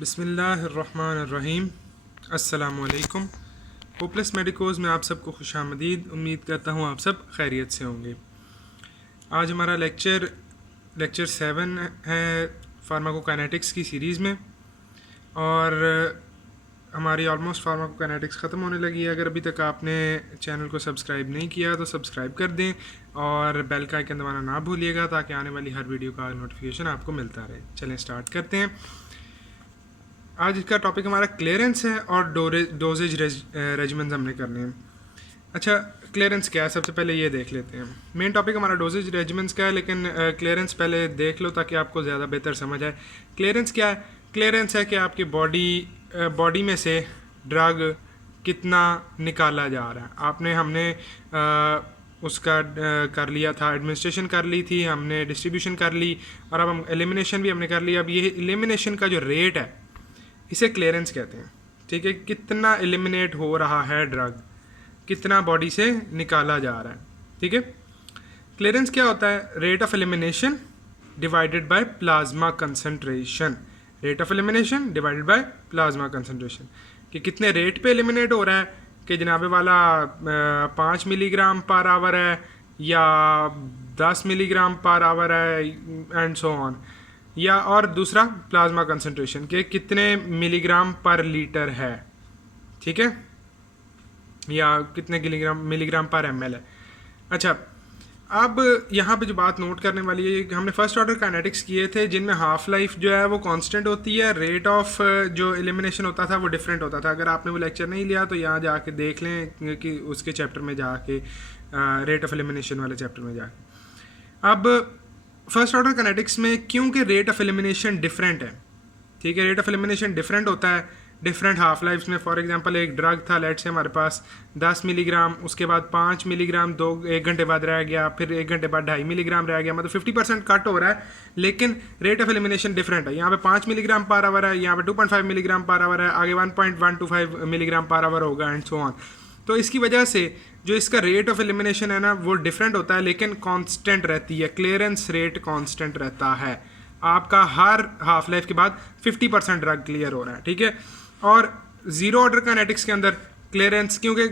बिस्मिल्लाहिर्रहमानिर्रहीम। अस्सलामुअलैकुम। Hopeless medicos में आप सबको खुशामदीद। उम्मीद करता हूँ आप सब खैरियत से होंगे। आज हमारा लेक्चर 7 है फार्माकोकाइनेटिक्स की सीरीज़ में, और हमारी ऑलमोस्ट फार्माकोकाइनेटिक्स ख़त्म होने लगी है। अगर अभी तक आपने चैनल को सब्सक्राइब नहीं किया तो सब्सक्राइब कर दें और बेल का आइकन दबाना ना भूलिएगा ताकि आने वाली हर वीडियो का नोटिफिकेशन आपको मिलता रहे। चलें स्टार्ट करते हैं। आज का टॉपिक हमारा क्लियरेंस है और डोजेज रेजिमेंस हमने करने हैं। अच्छा, क्लियरेंस क्या है सबसे पहले ये देख लेते हैं। मेन टॉपिक हमारा डोजेज रेजिमेंट्स का है, लेकिन क्लियरेंस पहले देख लो ताकि आपको ज़्यादा बेहतर समझ आए। क्लियरेंस क्या है? क्लियरेंस है कि आपकी बॉडी में से ड्रग कितना निकाला जा रहा है। हमने उसका कर लिया था, एडमिनिस्ट्रेशन कर ली थी, हमने डिस्ट्रीब्यूशन कर ली, और अब हम एलिमिनेशन भी हमने कर ली। अब ये एलिमिनेशन का जो रेट है इसे क्लियरेंस कहते हैं। ठीक है, कितना एलिमिनेट हो रहा है ड्रग, कितना बॉडी से निकाला जा रहा है। ठीक है, क्लियरेंस क्या होता है? Rate of elimination divided by plasma concentration. Rate of elimination divided by plasma concentration, कि कितने रेट पे एलिमिनेट हो रहा है, कि जनाबे वाला 5 मिलीग्राम पर आवर है या 10 मिलीग्राम पर आवर है, एंड सो ऑन। या और दूसरा प्लाज्मा कंसंट्रेशन, के कितने मिलीग्राम पर लीटर है, ठीक है, या कितने मिलीग्राम पर ml है। अच्छा, अब यहाँ पे जो बात नोट करने वाली है कि हमने फर्स्ट ऑर्डर काइनेटिक्स किए थे जिनमें हाफ लाइफ जो है वो कांस्टेंट होती है, रेट ऑफ जो एलिमिनेशन होता था वो डिफरेंट होता था। अगर आपने वो लेक्चर नहीं लिया तो यहाँ जाके देख लें कि उसके चैप्टर में जाके रेट ऑफ एलिमिनेशन वाले चैप्टर में जाके। अब फर्स्ट ऑर्डर काइनेटिक्स में क्योंकि रेट ऑफ एलिमिनेशन डिफरेंट है, ठीक है, रेट ऑफ एलिमिनेशन डिफरेंट होता है डिफरेंट हाफ लाइफ्स में। फॉर एग्जांपल एक ड्रग था, लेट से हमारे पास 10 मिलीग्राम, उसके बाद 5 मिलीग्राम 1 घंटे बाद रह गया, फिर 1 घंटे बाद 2.5 मिलीग्राम रह गया, मतलब 50% कट हो रहा है, लेकिन रेट ऑफ एलिमिनेशन डिफरेंट है। यहाँ पे 5 मिलीग्राम पर आवर है, यहाँ पे 2.5 मिलीग्राम पर आवर है, आगे 1.125 मिलीग्राम पर आवर होगा, एंड सो ऑन। तो इसकी वजह से जो इसका रेट ऑफ एलिमिनेशन है ना वो डिफरेंट होता है, लेकिन कांस्टेंट रहती है। क्लियरेंस रेट कांस्टेंट रहता है। आपका हर हाफ लाइफ के बाद 50% ड्रग क्लियर हो रहा है, ठीक है। और जीरो ऑर्डर काइनेटिक्स के अंदर क्लियरेंस, क्योंकि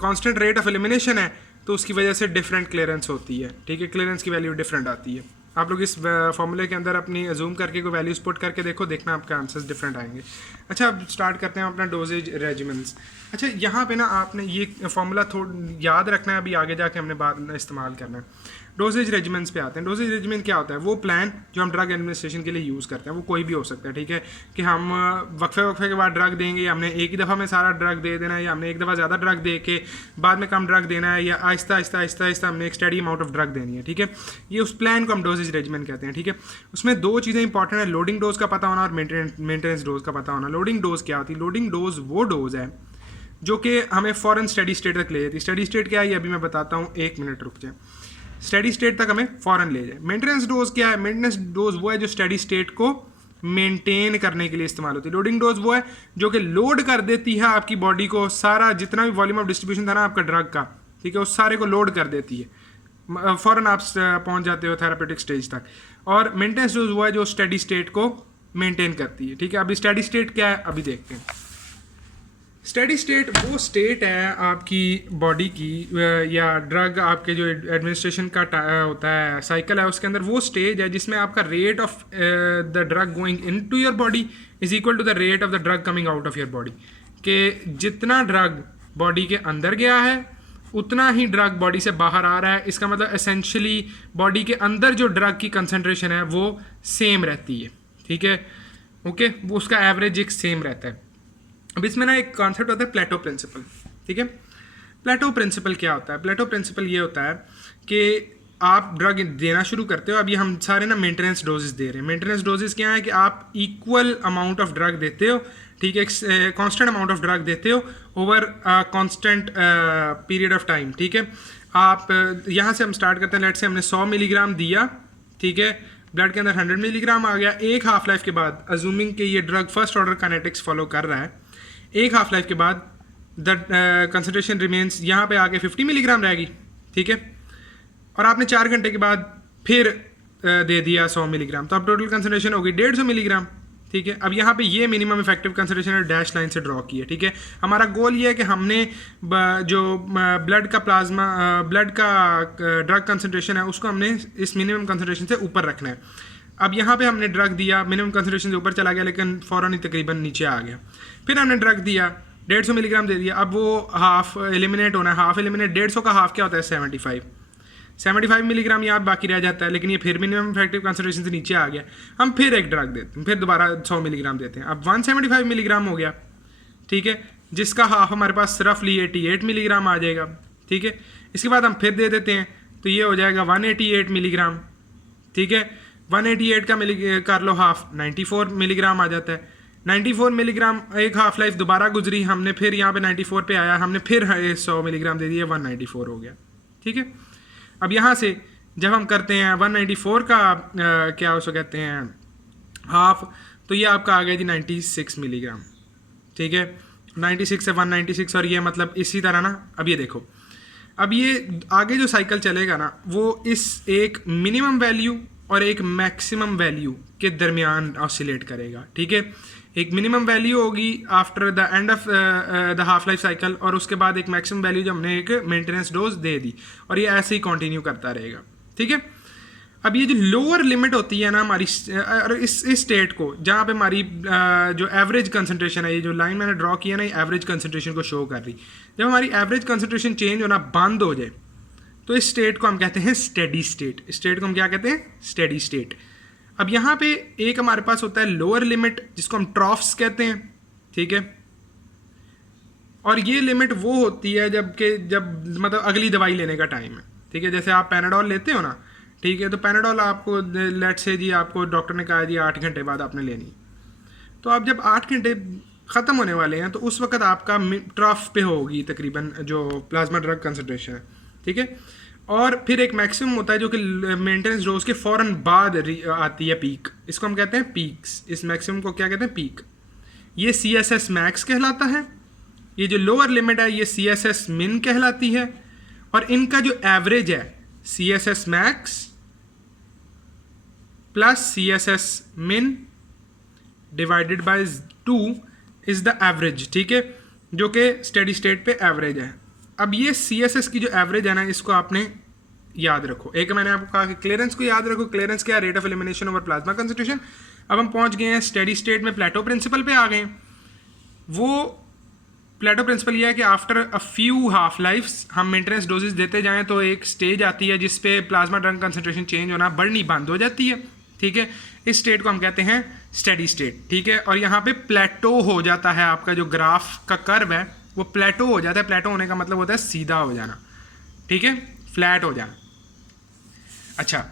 कांस्टेंट रेट ऑफ एलिमिनेशन है तो उसकी वजह से डिफरेंट क्लियरेंस होती है, ठीक है, क्लियरेंस की वैल्यू डिफरेंट आती है। आप लोग इस फॉर्मूले के अंदर अपनी जूम करके कोई वैल्यूज पुट करके देखो, देखना आपका आंसर्स डिफरेंट आएंगे। अच्छा, अब स्टार्ट करते हैं अपना डोजेज रेजिमेंट्स। अच्छा, यहाँ पे ना आपने ये फॉर्मूला थोड़ा याद रखना है, अभी आगे जाके हमने बात इस्तेमाल करना है। डोजेज रेजिमेंट्स पे आते हैं। डोजेज रेजिमेंट क्या होता है? वो प्लान जो हम ड्रग एडमिनिस्ट्रेशन के लिए यूज़ करते हैं, वो कोई भी हो सकता है, ठीक है, कि हम वक्फे के बाद ड्रग देंगे, या हमने एक ही दफ़ा में सारा ड्रग दे देना है, या हमने एक दफ़ा ज़्यादा ड्रग दे के बाद में कम ड्रग देना है, या आहिस्ता आहिस्ता हमने एक स्टडी अमाउंट ऑफ ड्रग देनी है, ठीक है। ये उस प्लान को हम डोजेज रेजिमेंट कहते हैं, ठीक है। उसमें दो चीज़ें इंपॉर्टेंट है, लोडिंग डोज का पता होना और मेंटेनेंस डोज का पता होना। लोडिंग डोज क्या होती है? लोडिंग डोज वो डोज है जो कि हमें फ़ौरन स्टडी स्टेट तक ले जाती है। स्टडी स्टेट क्या है ये अभी मैं बताता हूँ, 1 मिनट रुक जाए। स्टडी स्टेट तक हमें फ़ौरन ले जाए। मेंटेनेंस डोज क्या है? मेंटेनेंस डोज वो है जो स्टडी स्टेट को मेंटेन करने के लिए इस्तेमाल होती है। लोडिंग डोज वो है जो कि लोड कर देती है आपकी बॉडी को, सारा जितना भी वॉल्यूम ऑफ डिस्ट्रीब्यूशन था ना आपका ड्रग का, ठीक है, उस सारे को लोड कर देती है, फ़ौरन आप पहुँच जाते हो थेरापेटिक स्टेज तक। और मेंटेनेंस डोज वो है जो स्टडी स्टेट को मेंटेन करती है, ठीक है। अभी स्टडी स्टेट क्या है अभी देखते हैं। स्टडी स्टेट वो स्टेट है आपकी बॉडी की, या ड्रग आपके जो एडमिनिस्ट्रेशन का होता है साइकिल है, उसके अंदर वो स्टेज है जिसमें आपका rate of the drug going into your body is equal to the rate of the drug coming out of your body. कि जितना ड्रग बॉडी के अंदर गया है उतना ही ड्रग बॉडी से बाहर आ रहा है। इसका मतलब एसेंशियली बॉडी के अंदर जो ड्रग की कंसंट्रेशन है वो सेम रहती है, ठीक है, ओके, वो उसका एवरेज एक सेम रहता है। अब इसमें ना एक कॉन्सेप्ट होता है प्लेटो प्रिंसिपल, ठीक है। प्लेटो प्रिंसिपल क्या होता है? प्लेटो प्रिंसिपल ये होता है कि आप ड्रग देना शुरू करते हो। अब ये हम सारे ना मेंटेनेंस डोजेस दे रहे हैं। मेंटेनेंस डोजेस क्या है कि आप इक्वल अमाउंट ऑफ ड्रग देते हो, ठीक है, कांस्टेंट अमाउंट ऑफ ड्रग देते हो over constant period of time, ठीक है। आप यहाँ से हम स्टार्ट करते हैं, लेट से हमने 100 मिलीग्राम दिया, ठीक है, ब्लड के अंदर 100 मिलीग्राम आ गया। एक हाफ लाइफ के बाद, अजूमिंग कि ये drug first order kinetics follow कर रहा है, एक हाफ लाइफ के बाद द कंसंट्रेशन रिमेन्स यहाँ पे आके 50 मिलीग्राम रहेगी, ठीक है, और आपने 4 घंटे के बाद फिर दे दिया 100 मिलीग्राम, तो अब टोटल कंसंट्रेशन होगी 150 मिलीग्राम, ठीक है। अब यहाँ पे ये minimum effective concentration dash line से ड्रॉ की है, ठीक है। हमारा गोल ये है कि हमने जो ब्लड का ड्रग कंसंट्रेशन है उसको हमने इस मिनिमम कंसंट्रेशन से ऊपर रखना है। अब यहाँ पे हमने ड्रग दिया, मिनिमम कंसंट्रेशन से ऊपर चला गया लेकिन फ़ौरन ही तकरीबन नीचे आ गया। फिर हमने ड्रग दिया, 150 मिलीग्राम दे दिया। अब वो हाफ एलिमिनेट होना है, हाफ एलिमिनेट 150 का हाफ क्या होता है 75 मिलीग्राम यहाँ बाकी रह जाता है, लेकिन ये फिर मिनिमम इफेक्टिव कंसंट्रेशन से नीचे आ गया। हम फिर एक ड्रग देते हैं, फिर दोबारा 100 मिलीग्राम देते हैं। अब 175 मिलीग्राम हो गया, ठीक है, जिसका हाफ हमारे पास रफली 88 मिलीग्राम आ जाएगा, ठीक है। इसके बाद हम फिर दे देते हैं तो ये हो जाएगा 188 मिलीग्राम, ठीक है। 188 का कर लो हाफ, 94 मिलीग्राम आ जाता है। 94 मिलीग्राम एक हाफ लाइफ दोबारा गुजरी, हमने फिर यहाँ पे 94 पे आया, हमने फिर 100 मिलीग्राम दे दिया, 194 हो गया, ठीक है। अब यहाँ से जब हम करते हैं 194 का क्या उसको कहते हैं हाफ, तो ये आपका आ गया जी 96 मिलीग्राम, ठीक है। 96 से 196 और ये मतलब इसी तरह ना। अब ये देखो, अब ये आगे जो साइकिल चलेगा ना वो इस एक मिनिमम वैल्यू और एक मैक्सिमम वैल्यू के दरमियान ऑसिलेट करेगा, ठीक है। एक मिनिमम वैल्यू होगी after the end of the half life cycle, और उसके बाद एक मैक्सिमम वैल्यू जो हमने एक मेंटेनेंस डोज दे दी, और ये ऐसे ही कंटिन्यू करता रहेगा, ठीक है। अब ये जो लोअर लिमिट होती है ना हमारी इस स्टेट को, जहाँ पे हमारी जो एवरेज कंसंट्रेशन है, ये जो लाइन मैंने ड्रॉ किया ना, ये एवरेज कंसंट्रेशन को शो कर रही। जब हमारी एवरेज कंसंट्रेशन चेंज होना बंद हो जाए तो इस स्टेट को हम कहते हैं स्टेडी स्टेट। स्टेट को हम क्या कहते हैं? Steady state. अब यहाँ पे एक हमारे पास होता है लोअर लिमिट जिसको हम ट्रॉफ्स कहते हैं, ठीक है। और ये लिमिट वो होती है जब मतलब अगली दवाई लेने का टाइम है, ठीक है। जैसे आप पैनाडोल लेते हो ना, ठीक है, तो पैनाडोल आपको लेट से जी आपको डॉक्टर ने कहा जी 8 घंटे बाद आपने लेनी, तो आप जब 8 घंटे ख़त्म होने वाले हैं तो उस वक्त आपका ट्रफ पे होगी तकरीबन जो प्लाज्मा ड्रग कंसंट्रेशन है, ठीक है। और फिर एक मैक्सिमम होता है जो कि मेंटेनेंस डोज के फ़ौरन बाद आती है पीक, इसको हम कहते हैं पीक्स। इस मैक्सिमम को क्या कहते हैं? पीक। ये CSS मैक्स कहलाता है। ये जो लोअर लिमिट है ये CSS मिन कहलाती है। और इनका जो एवरेज है CSS मैक्स प्लस CSS मिन divided by 2 is the average, ठीक है, जो कि स्टेडी स्टेट पे एवरेज है। अब ये CSS की जो एवरेज है ना, इसको आपने याद रखो। एक मैंने आपको कहा कि क्लियरेंस को याद रखो। क्लियरेंस क्या है? Rate of elimination over plasma concentration. अब हम पहुंच गए हैं स्टेडी स्टेट में, प्लेटो प्रिंसिपल पे आ गए हैं। वो प्लेटो प्रिंसिपल ये है कि after a few half lives हम मेंटेनेंस डोजेस देते जाएं तो एक स्टेज आती है जिस पे प्लाज्मा ड्रग कंसंट्रेशन चेंज होना बढ़नी बंद हो जाती है, ठीक है। इस स्टेट को हम कहते हैं स्टेडी स्टेट, ठीक है। और यहाँ पे प्लेटो हो जाता है, आपका जो ग्राफ का कर्व है वो प्लेटो हो जाता है। प्लेटो होने का मतलब होता है सीधा हो जाना, ठीक है, फ्लैट हो जाना। अच्छा,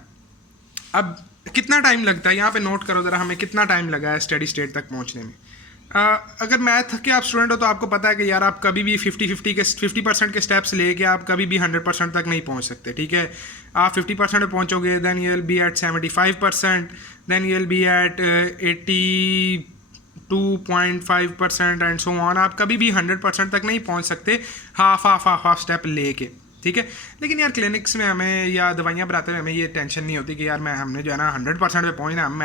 अब कितना टाइम लगता है यहाँ पे नोट करो ज़रा, हमें कितना टाइम लगा है स्टेडी स्टेट तक पहुँचने में। अगर मैथ के आप स्टूडेंट हो तो आपको पता है कि यार आप कभी भी 50% के स्टेप्स लेके आप कभी भी 100% तक नहीं पहुँच सकते, ठीक है। आप 50% पे पहुँचोगे, then you will be at 75%, then you will be at 82.5% and so on. आप कभी भी 100% तक नहीं पहुँच सकते हाफ स्टेप लेके, ठीक है। लेकिन यार क्लिनिक्स में हमें या दवाइयाँ बनाते हुए हमें ये टेंशन नहीं होती कि यार हमने जो है ना 100% पे पहुँचना, हम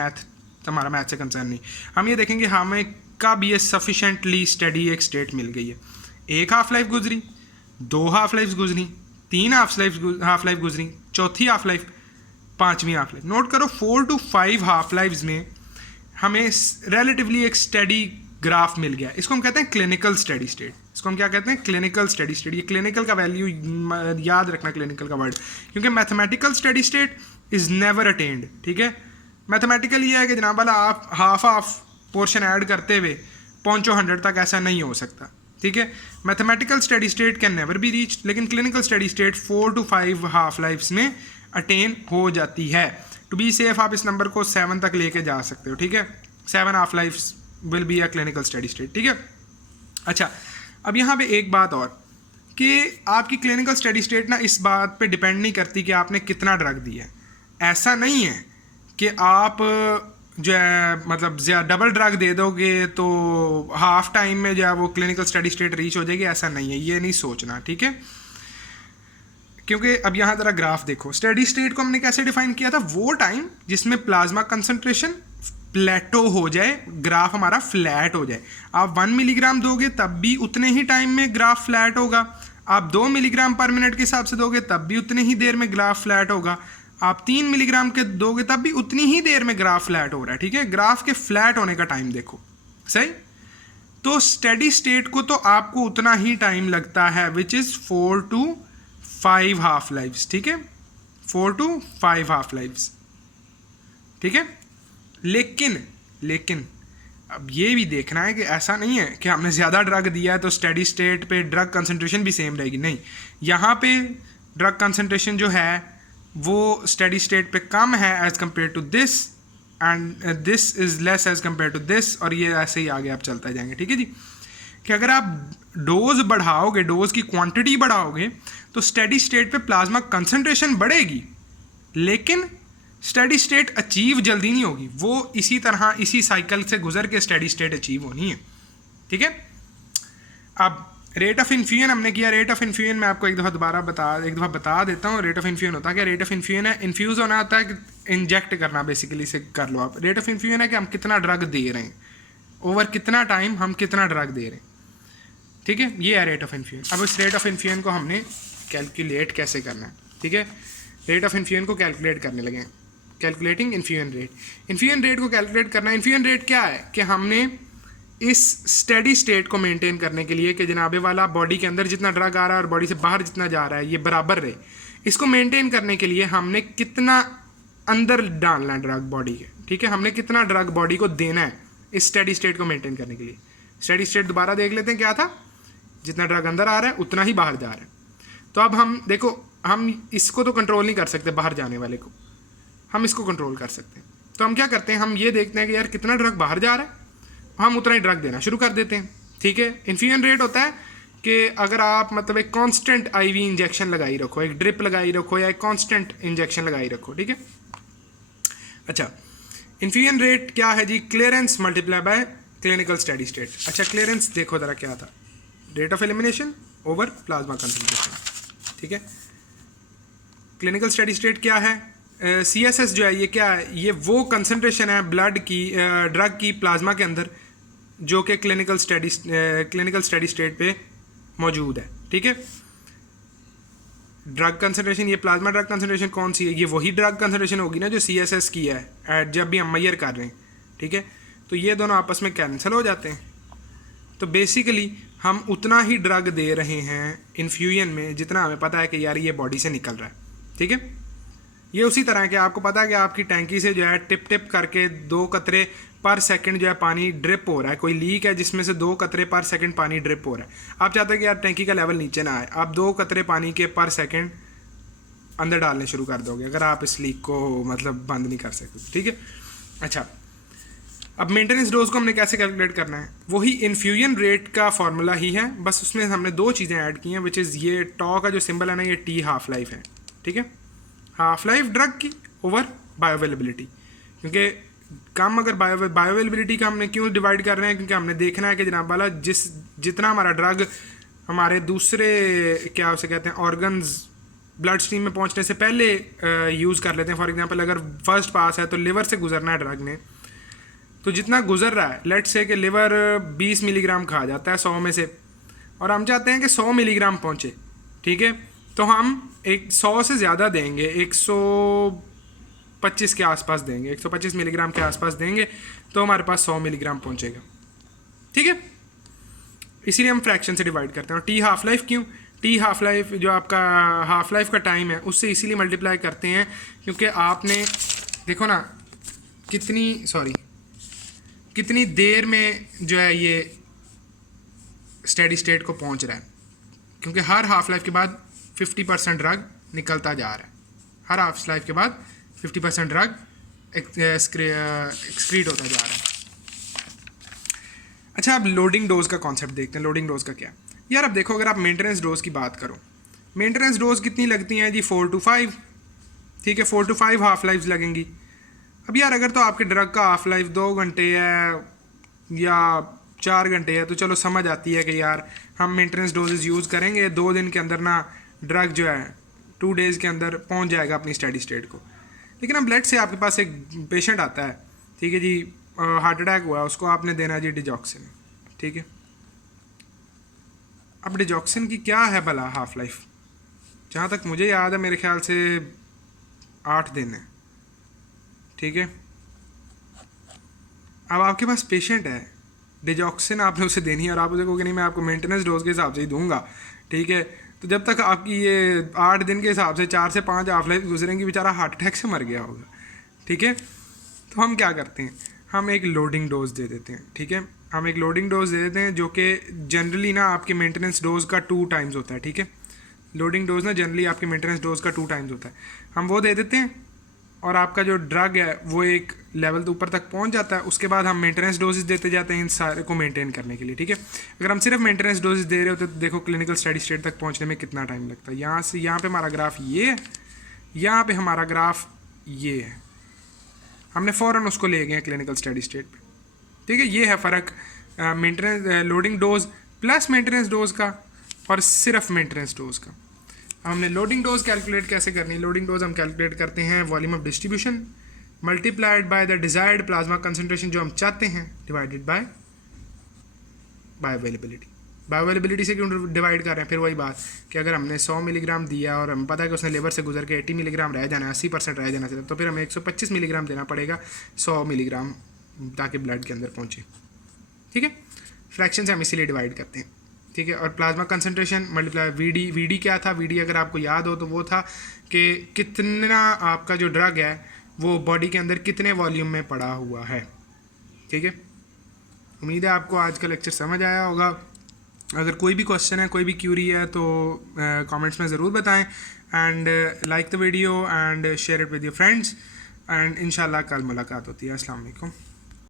हमारा मैथ से कंसर्न नहीं। हम ये देखेंगे हमें कब ये सफिशेंटली स्टडी एक स्टेट मिल गई है। एक हाफ लाइफ गुजरी, 2 हाफ लाइफ गुजरी, 3 हाफ लाइफ गुजरी, चौथी हाफ लाइफ, 5वीं हाफ लाइफ। नोट करो 4 to 5 हाफ लाइफ में हमें रिलेटिवली एक स्टडी ग्राफ मिल गया। इसको हम कहते हैं क्लिनिकल स्टडी स्टेट। इसको हम क्या कहते हैं? Clinical steady state. ये क्लिनिकल का वैल्यू याद रखना, क्लिनिकल का वर्ड, क्योंकि mathematical study state is never attend, ठीक है। मैथमेटिकल ये है कि जनाब वाला आप हाफ पोर्शन ऐड करते हुए पहुंचो 100 तक, ऐसा नहीं हो सकता, ठीक है। Mathematical study state can never be reach, लेकिन clinical study state 4 to 5 half lifes में अटेन हो जाती है। टू बी सेफ आप इस नंबर को 7 तक लेके जा सकते हो, ठीक है। 7 half lives will be a clinical study state, ठीक है। अच्छा, अब यहाँ पे एक बात और कि आपकी क्लिनिकल स्टडी स्टेट ना इस बात पे डिपेंड नहीं करती कि आपने कितना ड्रग दिया है। ऐसा नहीं है कि आप जो है मतलब डबल ड्रग दे दोगे तो हाफ टाइम में जो है वो क्लिनिकल स्टडी स्टेट रीच हो जाएगी, ऐसा नहीं है, ये नहीं सोचना, ठीक है। क्योंकि अब यहाँ ज़रा ग्राफ देखो, स्टडी स्टेट को हमने कैसे डिफाइन किया था? वो टाइम जिसमें प्लाज्मा कंसंट्रेशन प्लेटो हो जाए, ग्राफ हमारा फ्लैट हो जाए। आप 1 मिलीग्राम दोगे तब भी उतने ही टाइम में ग्राफ फ्लैट होगा, आप 2 मिलीग्राम पर मिनट के हिसाब से दोगे तब भी उतने ही देर में ग्राफ फ्लैट होगा, आप 3 मिलीग्राम के दोगे तब भी उतनी ही देर में ग्राफ फ्लैट हो रहा है। ठीक है, ग्राफ के फ्लैट होने का टाइम देखो, सही। तो स्टेडी स्टेट को तो आपको उतना ही टाइम लगता है, which is 4 to 5 half lives. ठीक है, 4 to 5 हाफ लाइव्स। ठीक है, लेकिन अब ये भी देखना है कि ऐसा नहीं है कि हमने ज़्यादा ड्रग दिया है तो स्टेडी स्टेट पे ड्रग कंसंट्रेशन भी सेम रहेगी। नहीं, यहाँ पे ड्रग कंसंट्रेशन जो है वो स्टेडी स्टेट पे कम है as compare to this, and this is less as compare to this, और ये ऐसे ही आगे आप चलते जाएंगे। ठीक है जी, कि अगर आप डोज बढ़ाओगे, डोज की क्वांटिटी बढ़ाओगे तो स्टेडी स्टेट पे प्लाज्मा कंसंट्रेशन बढ़ेगी, लेकिन स्टेडी स्टेट अचीव जल्दी नहीं होगी, वो इसी तरह इसी साइकिल से गुजर के स्टेडी स्टेट अचीव होनी है। ठीक है, अब रेट ऑफ इन्फ्यूजन हमने किया। रेट ऑफ इन्फ्यूजन मैं आपको एक दफ़ा बता देता हूँ। रेट ऑफ इन्फ्यूजन होता है क्या? रेट ऑफ इन्फ्यूजन है, इन्फ्यूज़ होना होता है कि इंजेक्ट करना, बेसिकली से कर लो आप। रेट ऑफ इन्फ्यूजन है कि हम कितना ड्रग दे रहे हैं, ओवर कितना टाइम हम कितना ड्रग दे रहे हैं। ठीक है, ये है रेट ऑफ इन्फ्यूजन। अब इस रेट ऑफ इन्फ्यूजन को हमने कैलकुलेट कैसे करना है। ठीक है, रेट ऑफ इन्फ्यूजन को कैलकुलेट करने लगे हैं, calculating infusion rate. Infusion rate को कैलकुलेट करना है। इन्फ्यूजन रेट क्या है कि हमने इस स्टेडी स्टेट को मेंटेन करने के लिए कि जनाबे वाला बॉडी के अंदर जितना ड्रग आ रहा है और बॉडी से बाहर जितना जा रहा है ये बराबर रहे, इसको मेंटेन करने के लिए हमने कितना अंदर डालना है ड्रग बॉडी के। ठीक है, हमने कितना ड्रग बॉडी को देना है इस स्टेडी स्टेट को मेंटेन करने के लिए। स्टेडी स्टेट दोबारा देख लेते हैं क्या था, जितना ड्रग अंदर आ रहा है उतना ही बाहर जा रहा है। तो अब हम देखो, हम इसको तो कंट्रोल नहीं कर सकते, बाहर जाने वाले को हम इसको कंट्रोल कर सकते हैं। तो हम क्या करते हैं, हम ये देखते हैं कि यार कितना ड्रग बाहर जा रहा है, हम उतना ही ड्रग देना शुरू कर देते हैं। ठीक है, इन्फ्यूजन रेट होता है कि अगर आप मतलब एक कांस्टेंट आईवी इंजेक्शन लगाई रखो, एक ड्रिप लगाई रखो या एक कांस्टेंट इंजेक्शन लगाई रखो। ठीक है, अच्छा, इन्फ्यूजन रेट क्या है जी? Clearance multiply by clinical steady state. अच्छा, क्लियरेंस देखो ज़रा क्या था, rate of elimination over plasma concentration. ठीक है, क्लिनिकल स्टेडी स्टेट क्या है? CSS जो है ये क्या है? ये वो कंसंट्रेशन है ब्लड की, ड्रग की प्लाज्मा के अंदर जो कि क्लिनिकल स्टेडी स्टेट पे मौजूद है। ठीक है, ड्रग कंसंट्रेशन, ये प्लाज्मा ड्रग कंसंट्रेशन कौन सी है? ये वही ड्रग कंसंट्रेशन होगी ना जो CSS की है जब भी हम मेजर कर रहे हैं। ठीक है, तो ये दोनों आपस में कैंसिल हो जाते हैं। तो बेसिकली हम उतना ही ड्रग दे रहे हैं इन्फ्यूजन में जितना हमें पता है कि यार ये बॉडी से निकल रहा है। ठीक है, ये उसी तरह है कि आपको पता है कि आपकी टैंकी से जो है टिप टिप करके 2 कतरे पर सेकंड जो है पानी ड्रिप हो रहा है। कोई लीक है जिसमें से 2 कतरे पर सेकंड पानी ड्रिप हो रहा है। आप चाहते हैं कि यार टैंकी का लेवल नीचे ना आए, आप 2 कतरे पानी के पर सेकंड अंदर डालने शुरू कर दोगे अगर आप इस लीक को मतलब बंद नहीं कर सकते। ठीक है, अच्छा, अब मेंटेनेंस डोज को हमने कैसे कैलकुलेट करना है? वही इन्फ्यूजन रेट का फॉर्मूला ही है, बस उसमें हमने 2 चीज़ें ऐड की हैं, विच इज़ ये टॉ का जो सिंबल है ना, ये T हाफ लाइफ है। ठीक है, हाफ लाइफ ड्रग की ओवर बायोअवेलेबिलिटी, क्योंकि कम अगर बायोअवेलेबिलिटी का हमने क्यों डिवाइड कर रहे हैं, क्योंकि हमने देखना है कि जनाब वाला जितना हमारा ड्रग हमारे दूसरे क्या उसे कहते हैं ऑर्गन्स ब्लड स्ट्रीम में पहुंचने से पहले यूज़ कर लेते हैं। फॉर एग्जांपल अगर फर्स्ट पास है तो लिवर से गुजरना है ड्रग ने, तो जितना गुजर रहा है, लेट्स से कि लिवर 20 मिलीग्राम खा जाता है 100 में से, और हम चाहते हैं कि 100 मिलीग्राम पहुँचे। ठीक है, तो हम 100 से ज़्यादा देंगे, 125 के आसपास देंगे, 125 मिलीग्राम के आसपास देंगे तो हमारे पास 100 मिलीग्राम पहुंचेगा। ठीक है, इसीलिए हम फ्रैक्शन से डिवाइड करते हैं। और टी हाफ लाइफ क्यों? टी हाफ लाइफ जो आपका हाफ लाइफ का टाइम है उससे इसीलिए मल्टीप्लाई करते हैं क्योंकि आपने देखो ना कितनी देर में जो है ये स्टेडी स्टेट को पहुंच रहा है, क्योंकि हर हाफ लाइफ के बाद 50% ड्रग निकलता जा रहा है। हर हाफ लाइफ के बाद 50% ड्रग एक्सक्रीट होता जा रहा है। अच्छा, अब लोडिंग डोज का कॉन्सेप्ट देखते हैं। लोडिंग डोज का क्या यार? अब देखो, अगर आप मेंटेनेंस डोज की बात करो, मेंटेनेंस डोज कितनी लगती हैं जी? 4 to 5। ठीक है, 4 to 5 हाफ लाइफ लगेंगी। अब यार अगर तो आपके ड्रग का हाफ लाइफ 2 घंटे है या 4 घंटे है तो चलो समझ आती है कि यार हम मेंटेनेंस डोजेज यूज़ करेंगे, 2 दिन के अंदर ना ड्रग जो है 2 डेज़ के अंदर पहुंच जाएगा अपनी स्टेडी स्टेट को। लेकिन अब लेट से आपके पास एक पेशेंट आता है, ठीक है जी, हार्ट अटैक हुआ है उसको आपने देना है जी डिजॉक्सिन, ठीक है। अब डिजॉक्सिन की क्या है भला हाफ लाइफ, जहाँ तक मुझे याद है मेरे ख्याल से 8 दिन है, ठीक है। अब आपके पास पेशेंट है, डिजॉक्सिन आपने उसे देनी है और आप उसे कहोगे नहीं मैं आपको मेंटेनेंस डोज के हिसाब से ही दूंगा, ठीक है। तो जब तक आपकी ये 8 दिन के हिसाब से 4 से 5 हाफ लाइफ गुजरेंगी, बेचारा हार्ट अटैक से मर गया होगा, ठीक है। तो हम क्या करते हैं, हम एक लोडिंग डोज दे देते हैं, ठीक है। हम एक लोडिंग डोज दे देते हैं जो कि जनरली ना आपके मेंटेनेंस डोज का 2 टाइम्स होता है, ठीक है। लोडिंग डोज ना जनरली आपके मेंटेनेंस डोज का 2 टाइम्स होता है, हम वो दे देते हैं और आपका जो ड्रग है वो एक लेवल तो ऊपर तक पहुंच जाता है। उसके बाद हम मेंटेनेंस डोजेस देते जाते हैं इन सारे को मेंटेन करने के लिए, ठीक है। अगर हम सिर्फ मेंटेनेंस डोजेस दे रहे होते तो देखो क्लिनिकल स्टडी स्टेट तक पहुंचने में कितना टाइम लगता है। यहाँ से यहाँ पे हमारा ग्राफ ये है, यहाँ पे हमारा ग्राफ ये है, हमने फ़ौरन उसको ले गए क्लिनिकल स्टडी स्टेट पे, ठीक है। ये है फ़र्क maintenance loading dose plus maintenance dose का और सिर्फ मेंटेनेंस डोज का। हमने लोडिंग डोज कैलकुलेट कैसे करनी है, लोडिंग डोज हम कैलकुलेट करते हैं volume of distribution multiplied by the desired plasma concentration जो हम चाहते हैं डिवाइडेड बाय बायोअवेलेबिलिटी। बायोअवेलेबिलिटी से क्यों डिवाइड कर रहे हैं, फिर वही बात कि अगर हमने 100 मिलीग्राम दिया और हमें पता है कि उसने लेबर से गुजर के 80 मिलीग्राम रह जाना है, 80% रह जाना चाहिए, तो फिर हमें 125 मिलीग्राम देना पड़ेगा 100 मिलीग्राम ताकि ब्लड के अंदर पहुँचे, ठीक है। फ्रैक्शन से हम इसीलिए डिवाइड करते हैं, ठीक है। और प्लाज्मा कंसंट्रेशन मल्टीप्लाई वीडी क्या था, वीडी अगर आपको याद हो तो वो था कि कितना आपका जो ड्रग है वो बॉडी के अंदर कितने वॉल्यूम में पड़ा हुआ है, ठीक है। उम्मीद है आपको आज का लेक्चर समझ आया होगा। अगर कोई भी क्वेश्चन है, कोई भी क्यूरी है तो कमेंट्स में ज़रूर बताएं and like the video and share it with your friends and इंशाल्लाह कल मुलाकात होती है। अस्सलाम वालेकुम।